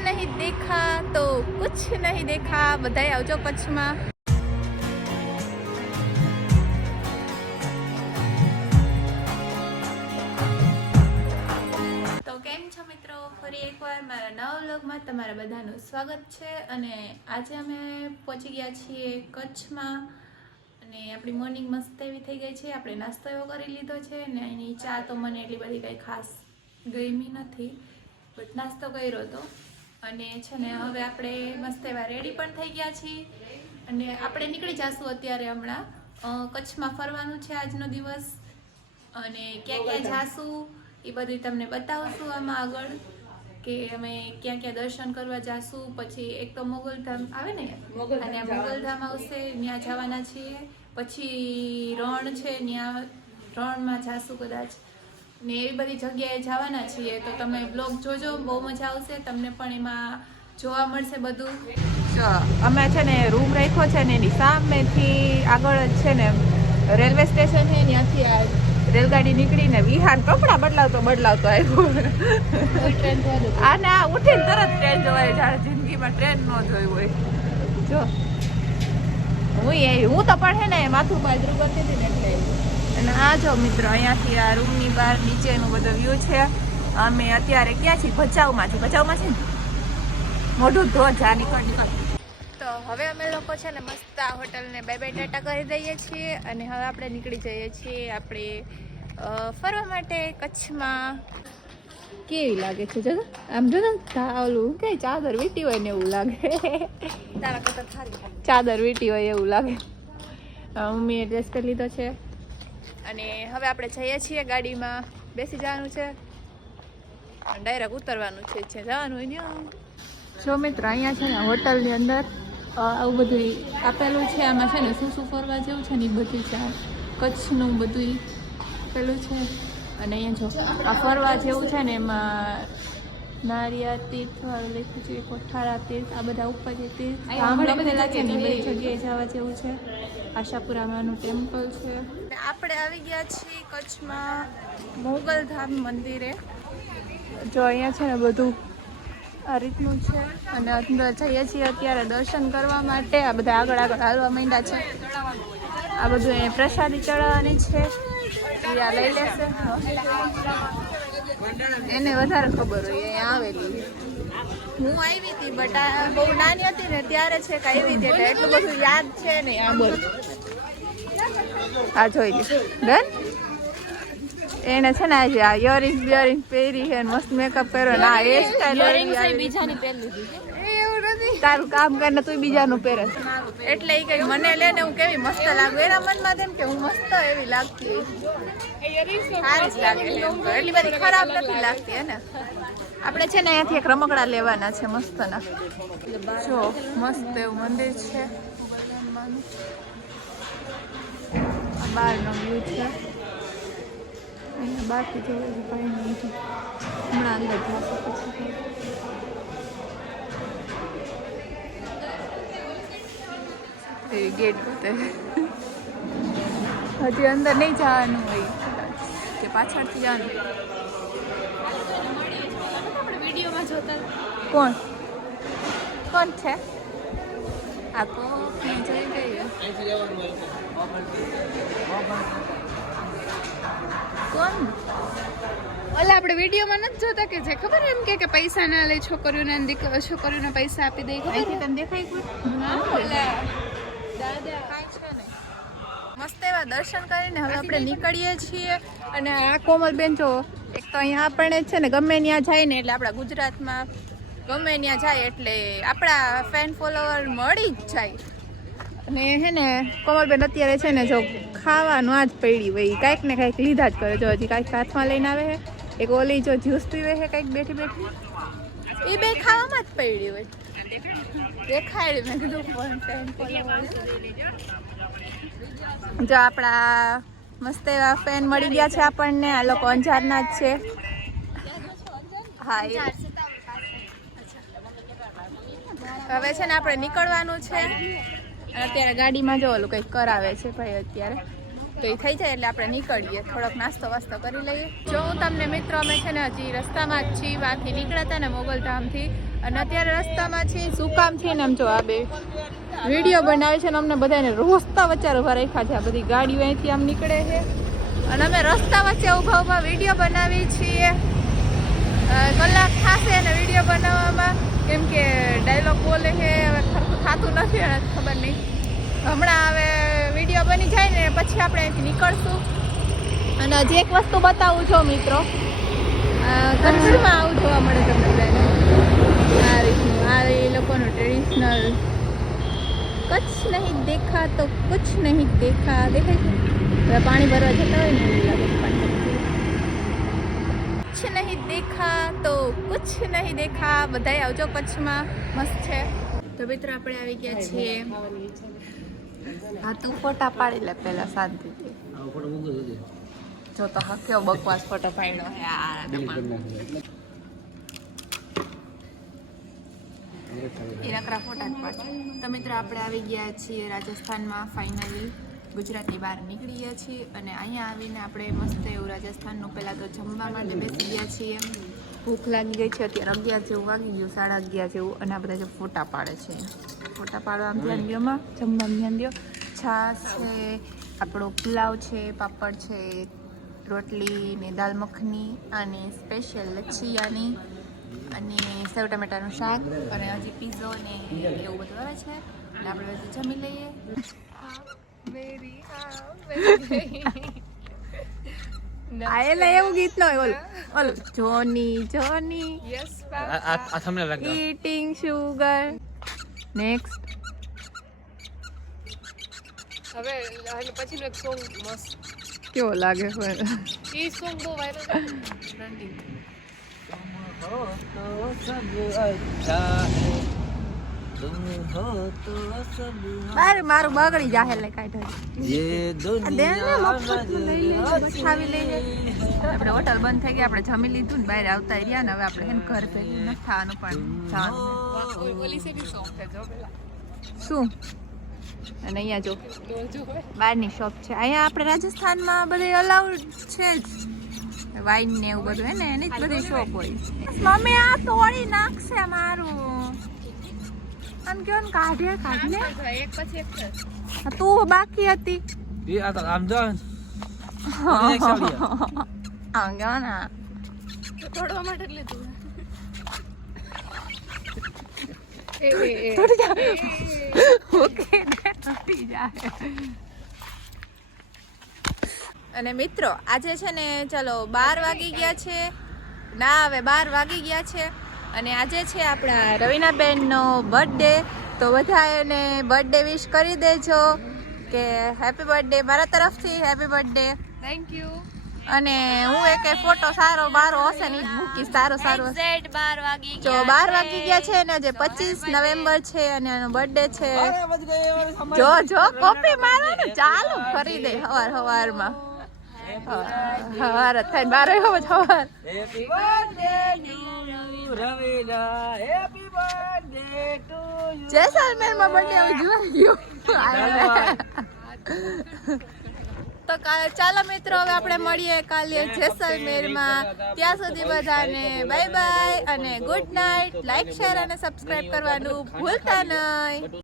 नहीं देखा तो कुछ नहीं देखा। बधाई आवજો કચ્છમાં। તો કેમ છો મિત્રો, ફરી એકવાર મારા નવા વ્લોગમાં તમારા બધાનું સ્વાગત છે। અને આજે અમે પહોંચી ગયા છીએ કચ્છમાં અને આપણી મોર્નિંગ મસ્ત એવી થઈ ગઈ છે। આપણે નાસ્તો એવો કરી લીધો છે ને એની ચા તો મને એટલી બધી કંઈ ખાસ ગમી નથી, બટ નાસ્તો કર્યો હતો। અને છે ને હવે આપણે મસ્ત એવા રેડી પણ થઈ ગયા છીએ અને આપણે નીકળી જઈશું અત્યારે હમણાં કચ્છમાં ફરવાનું છે આજનો દિવસ। અને ક્યાં ક્યાં જાશું એ બધું તમને બતાવશું આમાં આગળ કે અમે ક્યાં ક્યાં દર્શન કરવા જાશું। પછી એક તો મોગલધામ આવે ને અને મોગલધામ આવશે, ત્યાં જવાના છીએ। પછી રણ છે, ત્યાં રણમાં જાશું કદાચ ને એવી બધી જગ્યાએ જવાના છીએ। તો તમે બ્લોગ જોજો, બહુ મજા આવશે, તમને પણ એમાં જોવા મળશે બધું। અમે છે ને રૂમ રાખ્યો છે ને એની સામેથી આગળ જ છે ને રેલવે સ્ટેશન છે, ત્યાંથી આ રેલગાડી નીકળીને વિહાર કપડા બદલાવતો આવ્યો અને આ ઉઠીને તરત ટ્રેન જોવાય, જાણે જિંદગીમાં ટ્રેન ન જોઈ હોય। જો હું તો પણ છે ને માથું બાજરું કરતી હતી ને એટલે અને આ જો મિત્રો અહીંયાથી આ રૂમની બહાર નીચેનું બધો વ્યૂ છે। અમે અત્યારે ક્યાં છીએ? ભચાઉમાં છે ને મોઢું ધોજ આ નીકળ। તો હવે અમે લોકો છે ને મસ્ત આ હોટલને બાય બાય ટાટા કરી દઈએ છીએ અને હવે આપણે નીકળી જઈએ છીએ આપણે ફરવા માટે કચ્છમાં। કેવી લાગે છે? જો આમ જો ને ઓલું કે ચાદર વીટી હોય ને એવું લાગે, તારા કરતા સારી ચાદર વીટી હોય એવું લાગે। મમ્મીએ ડ્રેસ પહેરી લીધો છે અને હવે આપણે જઈએ છીએ, ગાડીમાં બેસી જવાનું છે, ડાયરેક્ટ ઉતરવાનું છે, જવાનું હોય ને। જો મિત્રો અહીંયા છે ને હોટલની અંદર આવું બધું આપેલું છે, આમાં છે ને શું શું ફરવા જેવું છે ને એ બધું છે, કચ્છનું બધું આપેલું છે। અને અહીંયા જો આ ફરવા જેવું છે ને એમાં નારિયા તીર્થ વાળું લખ્યું છે, કોઠારા તીર્થ, આ બધા ઉપર જે તીર્થ આમ લખેલા છે ને બધી જગ્યાએ જવા જેવું છે। આશાપુરામાનું ટેમ્પલ છે। આપણે આવી ગયા છીએ કચ્છમાં મોગલધામ મંદિરે। જો અહીંયા છે ને બધું આ રીતનું છે અને અંદર જઈએ છીએ અત્યારે દર્શન કરવા માટે। આ બધા આગળ હાલવા માંડ્યા છે, આ બધું એ પ્રસાદી ચડાવવાની છે, આ લઈ લેશે, એને વધારે ખબર હોય। અહીંયા આવેલી હું આવી હતી બટ આ બહુ નાની હતી ને ત્યારે છે કે આવી હતી એટલે એટલું બધું યાદ છે ને। આ બોલ આ જોઈ લે ડન, એને છે ને આજે આ ઇયરિંગ પહેરી છે, મસ્ત મેકઅપ કર્યો ને આ હેર સ્ટાઈલ બીજાની પહેરી લીધી। એવું નથી, તારું કામ કરીને તું બીજાનું પહેરે એટલે એ કઈ મને લે ને હું કેવી મસ્ત લાગુ, એના મનમાં તેમ કે હું મસ્ત એવી લાગતી, સારી જ લાગે, એટલી બધી ખરાબ નથી લાગતી હે ને। આપણે છે ને અહીંયાથી એક રમકડા લેવાના છે મસ્તના। જો મસ્ત એવું મંદિર છે, બહારનો વ્યૂ છે, અહીંયા બહારથી જોયું કંઈ નહીં, હમણાં અંદર જશે પછી ગેટ પોતે હજી અંદર નહીં જવાનું હોય કે પાછળથી જવાનું। આપણે વિડીયોમાં જોતા કોણ છે આ કોને જોઈ ગઈ કોણ? ઓલા આપણે વિડીયોમાં નથી જોતા કે જે ખબર એમ કે પૈસા ના લે છોકરીઓને પૈસા આપી દે, ખબર તને દેખાય કોઈ? દાદા કાંઈ છે નહીં। મસ્ત એવા દર્શન કરીને હવે આપણે નીકળીએ છીએ અને આ કોમલબેન જો એક તો અહીંયા આપણે છે ને ગમે ત્યાં જાય ને એટલે આપણા ગુજરાતમાં ગમે ત્યાં જાય એટલે આપણા ફેન ફોલોવર મળી જ જાય। અને હે ને કોમલબેન અત્યારે છે ને જો ખાવાનું આ જ પડી હોય, કાંઈક ને કાંઈક લીધા જ કરે। જો હજી કાંઈક હાથમાં લઈને આવે છે, એક ઓલી જો જ્યુસ પીવે છે કાંઈક બેઠી બેઠી, એ બે ખાવામાં જ પડી હોય, દેખાય મેં કીધું પણ ફેન ફોલોવર। જો આપણા મસ્ત એવા ફેન મળી ગયા છે આપણને, આ લોકો અંજારના જ છે। હા હવે છે ને આપણે નીકળવાનું છે, અત્યારે ગાડીમાં જો ઓલું કંઈક કરાવે છે ભાઈ અત્યારે, તો એ થઈ જાય એટલે આપણે નીકળીએ, થોડોક નાસ્તો વાસ્તો કરી લઈએ। જો હું તમને મિત્રો અમે છે ને હજી રસ્તામાં જ છીએ, બહારથી નીકળ્યા હતા ને મોગલધામથી અને અત્યારે રસ્તામાં છે. શું કામ છે ને આમ જો આ બે વિડીયો બનાવે છે ને અમને બધાને રસ્તા વચ્ચે ઉભા રાખ્યા છે. આ બધી ગાડીઓ અહીંથી આમ નીકળે છે અને અમે રસ્તા વચ્ચે ઊભા વિડીયો બનાવીએ છીએ. કલાક થશે અને વિડીયો બનાવવામાં, કેમ કે ડાયલોગ બોલે છે હવે ખરખું થતું નથી અને ખબર નહીં. હમણાં હવે વિડીયો બની જાય ને પછી આપણે અહીંથી નીકળશું. અને હજી એક વસ્તુ બતાવું છો મિત્રો, કચ્છમાં આવું જોવા મળે તમને બધાને. આ રીતનું આ એ લોકોનું ટ્રેડિશનલ કચ્છ નહીં દેખા તો કુછ નહીં દેખા. દેખાય છે હવે પાણી ભરવા જતા હોય ને એવું લાગે પાણી કચ્છ નહીં દેખા તો કુછ નહીં દેખા. બધાય આવજો કચ્છમાં, મસ્ત છે. તો મિત્રો આપણે આવી ગયા છીએ. હા તું ફોટા પાડી લે પેલા શાંતિથી. જો તો હક્યો બકવાસ ફોટો પાડ્યો હે આ નકરા ફોટા જ પાડે. તો મિત્રો આપણે આવી ગયા છીએ રાજસ્થાનમાં. ફાઇનલી ગુજરાતની બહાર નીકળી ગયા છીએ અને અહીંયા આવીને આપણે મસ્ત એવું રાજસ્થાનનું પહેલાં તો જમવા માટે બેસી ગયા છીએ. ભૂખ લાગી ગઈ છે. અત્યારે 11 જેવું વાગી ગયું, 11:30 જેવું. અને આ બધા જે ફોટા પાડે છે, ફોટા પાડવા ધ્યાન દોમાં, જમવામાં ધ્યાન દો. છાશ છે, આપણો પુલાવ છે, પાપડ છે, રોટલી ને દાલ મખની અને સ્પેશિયલ લચ્છિયાની અને સેવ ટમેટાનું શાક અને હજી પીઝો ને એવું બધું આવે છે. અને આપણે બધું જમી લઈએ. એવું ગીત નો ઓલું જોની જોની ઈટિંગ શુગર. નેક્સ્ટ હવે પછીનો એક સોંગ મસ્ત કેવો લાગે છે? એ સોંગ બહુ વાયરલ ટ્રેન્ડિંગ. મારું બગડી જાહે લે કાઢ આપણે હોટલ બંધ થઈ ગઈ. આપણે જમી લીધું ને બહાર આવતા રહ્યા ને હવે આપણે હે ને ઘર ભેગું નથી થવાનું પણ જવાનું. ઓલી સે બી સોંગ છે જો પેલા શું? અને અહીંયા જો બહારની શોપ છે. અહીંયા આપણે રાજસ્થાનમાં બધે અલાઉડ છે જ વાઇન ને એવું બધું હે ને, એની જ બધી શોપ હોય. મમ્મી આ તોડી નાખશે મારું. આમ કેવો ને કાઢે કાઢને એક પછી એક છે. તું બાકી હતી આમ કેવો ને તોડવા માટે લીધું. અને મિત્રો આજે છે ને ચલો 12 વાગી ગયા છે ના, હવે 12 વાગી ગયા છે અને આજે છે આપણા રવીનાબેનનો બર્થડે. તો બધા એને બર્થડે વિશ કરી દેજો કે હેપી બર્થડે મારા તરફથી, હેપી બર્થડે. Thank you. અને હું એક ફોટો સારો બારો હશે ને મૂકીશ. સારો જો 12 વાગી ગયા છે ને આજે 25 નવેમ્બર છે અને આનો બર્થડે છે. જો કોપી મારો ને ચાલુ કરી દે હવારમાં હવાર થાય 12 હવાર. Happy birthday to Raveena, happy birthday to you. જેસલમેરમાં બર્થડે ઉજવાઈ ગયો. તો ચાલો મિત્રો હવે આપણે મળીએ કાલે જેસલમેરમાં. ત્યાં સુધી બધાને બાય બાય અને ગુડ નાઇટ. લાઈક શેર અને સબસ્ક્રાઇબ કરવાનું ભૂલતા નહીં.